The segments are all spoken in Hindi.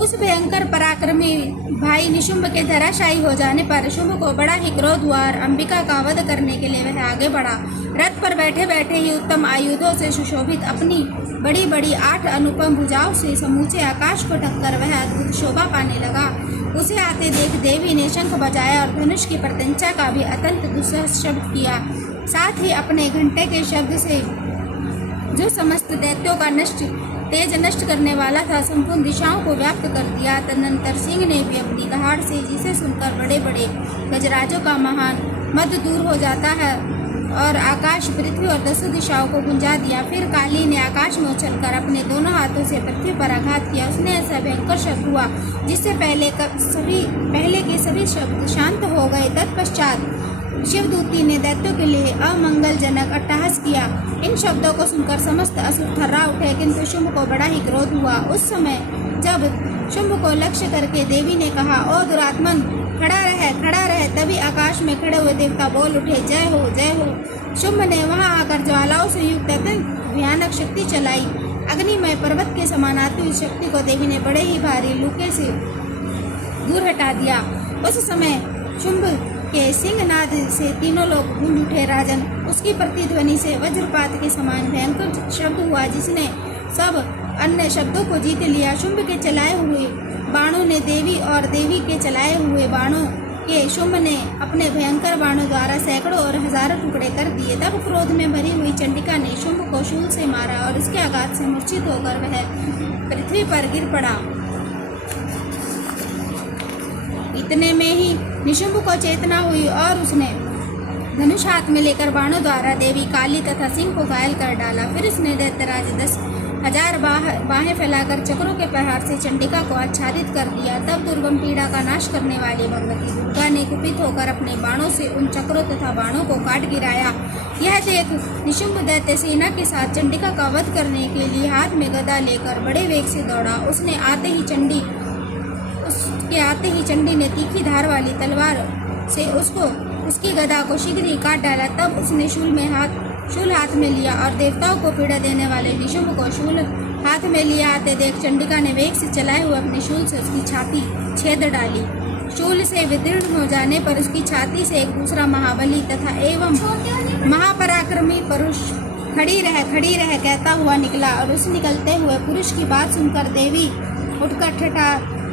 उस भयंकर पराक्रमी भाई निशुंभ के धराशायी हो जाने पर शुंभ को बड़ा ही क्रोध हुआ और अंबिका का वध करने के लिए वह आगे बढ़ा। रथ पर बैठे बैठे ही उत्तम आयुधों से सुशोभित अपनी बड़ी बड़ी 8 अनुपम भुजाओं से समूचे आकाश को ढककर वह अद्भुत शोभा पाने लगा। उसे आते देख देवी ने शंख बजाया और धनुष की प्रत्यंचा का भी अत्यंत दुस्सह शब्द किया। साथ ही अपने घंटे के शब्द से जो समस्त दैत्यों का तेज नष्ट करने वाला था संपूर्ण दिशाओं को व्याप्त कर दिया। तदनंतर सिंह ने भी अपनी दहाड़ से, जिसे सुनकर बड़े बड़े गजराजों का महान मद दूर हो जाता है, और आकाश, पृथ्वी और 10 दिशाओं को गुंजा दिया। फिर काली ने आकाश में उछलकर अपने दोनों हाथों से पृथ्वी पर आघात किया। उसने ऐसा भयंकर शब्द हुआ जिससे पहले के सभी शब्द शांत हो गए। तत्पश्चात शिवदूती ने दैत्यों के लिए अमंगलजनक अट्टहास किया। इन शब्दों को सुनकर समस्त असुर थर्रा उठे, किंतु शुंभ को बड़ा ही क्रोध हुआ। उस समय जब शुंभ को लक्ष्य करके देवी ने कहा, ओ दुरात्मन, खड़ा रहे। तभी आकाश में खड़े हुए देवता बोल उठे, जय हो जय हो। शुंभ ने वहां आकर ज्वालाओं से युक्त अत्यंत भयानक शक्ति चलाई। अग्निमय पर्वत के समान आती हुई शक्ति को देवी ने बड़े ही भारी लूके से दूर हटा दिया। उस समय शुंभ के सिंहनाद से तीनों लोग गूंज उठे। राजन, उसकी प्रतिध्वनि से वज्रपात के समान भयंकर शब्द हुआ जिसने सब अन्य शब्दों को जीत लिया। शुंभ के चलाए हुए बाणों ने देवी और देवी के चलाए हुए बाणों के शुंभ ने अपने भयंकर बाणों द्वारा सैकड़ों और हजारों टुकड़े कर दिए। तब क्रोध में भरी हुई चंडिका ने शुंभ को शूल से मारा और इसके आघात से मूर्छित होकर वह पृथ्वी पर गिर पड़ा। इतने में ही निशुंभ को चेतना हुई और उसने धनुष हाथ में लेकर बाणों द्वारा देवी, काली तथा सिंह को घायल कर डाला। फिर उसने दैत्यराज 10,000 बाहें फैलाकर चक्रों के प्रहार से चंडिका को आच्छादित कर दिया। तब दुर्गम पीड़ा का नाश करने वाली भगवती दुर्गा ने कुपित होकर अपने बाणों से उन चक्रों तथा बाणों को काट गिराया। यह देख निशुंभ दैत्य सेना के साथ चंडिका का वध करने के लिए हाथ में गदा लेकर बड़े वेग से दौड़ा। उसके आते ही चंडी ने तीखी धार वाली तलवार से उसकी गदा को शीघ्र ही काट डाला। तब उसने शूल हाथ में लिया और देवताओं को पीड़ा देने वाले निशुंभ को शूल हाथ में लिया आते देख चंडिका ने वेग से चलाए हुए अपने शूल से उसकी छाती छेद डाली। शूल से विदीर्ण हो जाने पर उसकी छाती से एक दूसरा महाबली तथा एवं महापराक्रमी पुरुष खड़ी रह कहता हुआ निकला। और उस निकलते हुए पुरुष की बात सुनकर देवी उठकर ठठा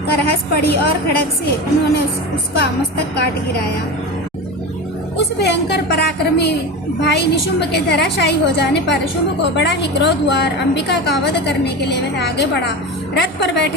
कर हंस पड़ी और खड़ग से उन्होंने उसका मस्तक काट गिराया। उस भयंकर पराक्रमी भाई निशुंभ के धराशायी हो जाने पर शुंभ को बड़ा ही क्रोध हुआ और अंबिका का वध करने के लिए वह आगे बढ़ा। रथ पर बैठे